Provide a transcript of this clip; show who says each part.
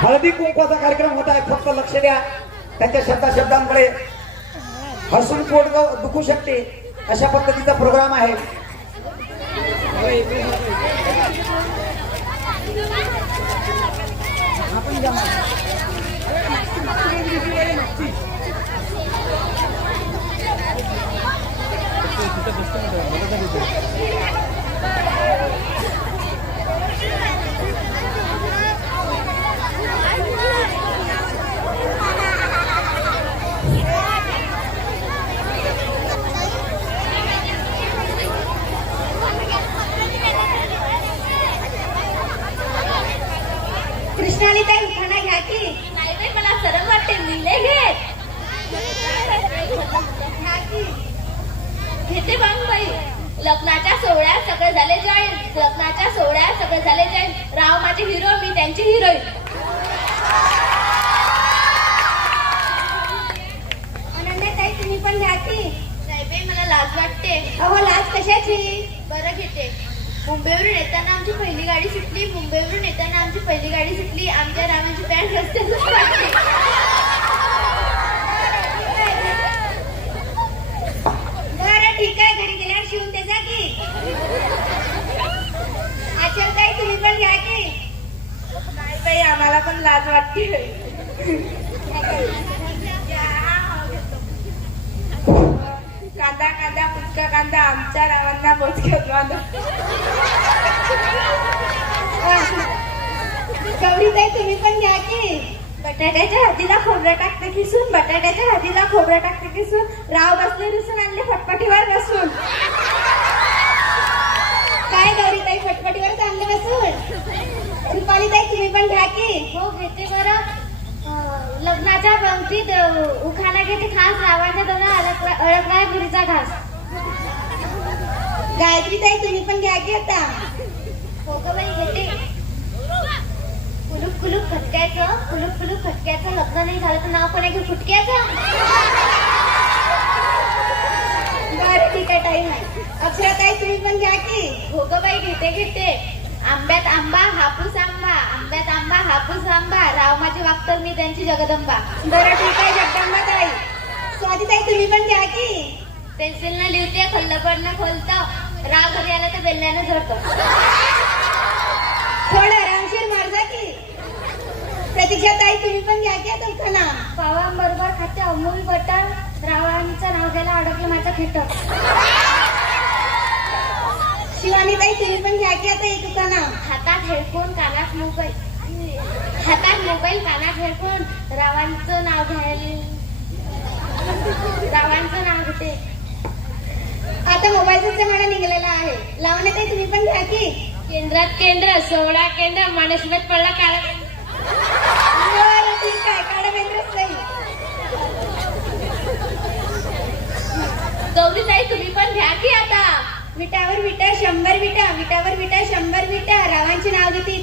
Speaker 1: हळदी कुंकवाचा कार्यक्रम होत आहे. फक्त लक्ष द्या. त्यांच्या शब्दा शब्दांकडे हसून पोट दुखू शकते. अशा पद्धतीचा प्रोग्राम आहे.
Speaker 2: कृष्णाली ताई उखाणा घ्या की.
Speaker 3: नाही बाई मला सरम वाटते मी घेत. घेते मग बाई. लग्नाच्या सोहळ्यात सगळे झाले जॉईन लग्नाच्या सोहळ्यात सगळे झाले जॉईन राव माझे हिरो मी त्यांची हिरोईन
Speaker 2: अनन्या ताई तुम्ही पण घ्या की.
Speaker 3: नाही बाई मला लाज वाटते.
Speaker 2: अहो लाज कशाची?
Speaker 3: बरं घेते. मुंबईवरून येताना आमची पहिली गाडी सुटली. मुंबईवरून येताना आमची पहिली गाडी सुटली. आमच्या रामाची पॅन्ट रस्त्यातच वाटली
Speaker 2: बरं ठीक आहे. घरी गेल्यावर शिवून ते जा की. अचल ताई तुम्ही पण घ्या की.
Speaker 3: नाही बाई आम्हाला पण लाज वाटते कांदा पुचका कांदा? आमच्या रावांना बोचक्यात बांधा
Speaker 2: गौरी ताई तुम्ही पण घ्या की.
Speaker 3: बटाट्याच्या हातीला खोबरं टाकते किसून बटाट्याच्या हातीला खोबरं टाकते किसून राव बसले रुसून आणले फटफटीवर बसून.
Speaker 2: काय गौरी ताई फटफटीवर चांगलं बसून? रुपाली ताई तुम्ही पण घ्या की.
Speaker 3: हो घेते बरं. लग्नाच्या पंक्तीत उखाणा घेते खास रावाच्या दोन अडकलाय पुरीचा घास.
Speaker 2: गायत्री ताई तुम्ही पण घ्या की आता.
Speaker 3: हो गं बाई घेते. कुलूप कुलूप खटक्याचं कुलूप कुलूप खटक्याचं लग्न नाही झालं तर नाव कोणा घेऊ फुटक्याचं?
Speaker 2: बरं ठीक आहे टाईम आहे अक्षरा ताई तुम्ही पण घ्या की.
Speaker 3: हो गं बाई घेते घेते. आंब्यात आंबा हापूस आंबा. आंब्यात आंबा हापूस आंबा. राव माझी वागतर मी त्यांची जगदंबा.
Speaker 2: बरं ठीक आहे जगदंबा ताई. स्वाती ताई तुम्ही पण घ्या की.
Speaker 3: पेन्सिलनं लिहिते खल्लपडनं खोलतं. राव घरी आलं तर बेलण्यानं झडतं
Speaker 2: थोडं आरामशीर मार जा की? प्रतीक्षा ताई तुम्ही पण घ्या की आता उखाणा
Speaker 3: पावांबरोबर खाते अमूल बटर रावांचं नाव घ्यायला अडकलं माझं खेट.
Speaker 2: शिवानी ताई तुम्ही पण घ्या की आता एक उखाणा
Speaker 3: हातात हेडफोन कानात मोबाईल. हातात मोबाईल कानात हेडफोन. रावांचं नाव घ्यायला रावांचं नाव घेते.
Speaker 2: मोबाईलचा जमाना निघालेला आहे. लावण्या ताई तुम्ही पण घ्या की.
Speaker 3: केंद्रात केंद्र सोळा केंद्र मानसमेत पडला काळा
Speaker 2: ठीक आहे ताई.
Speaker 3: गौरी ताई तुम्ही पण घ्या की आता.
Speaker 2: विटावर विटा शंभर विटा विटावर विटा शंभर विटा. रावांचे नाव घेते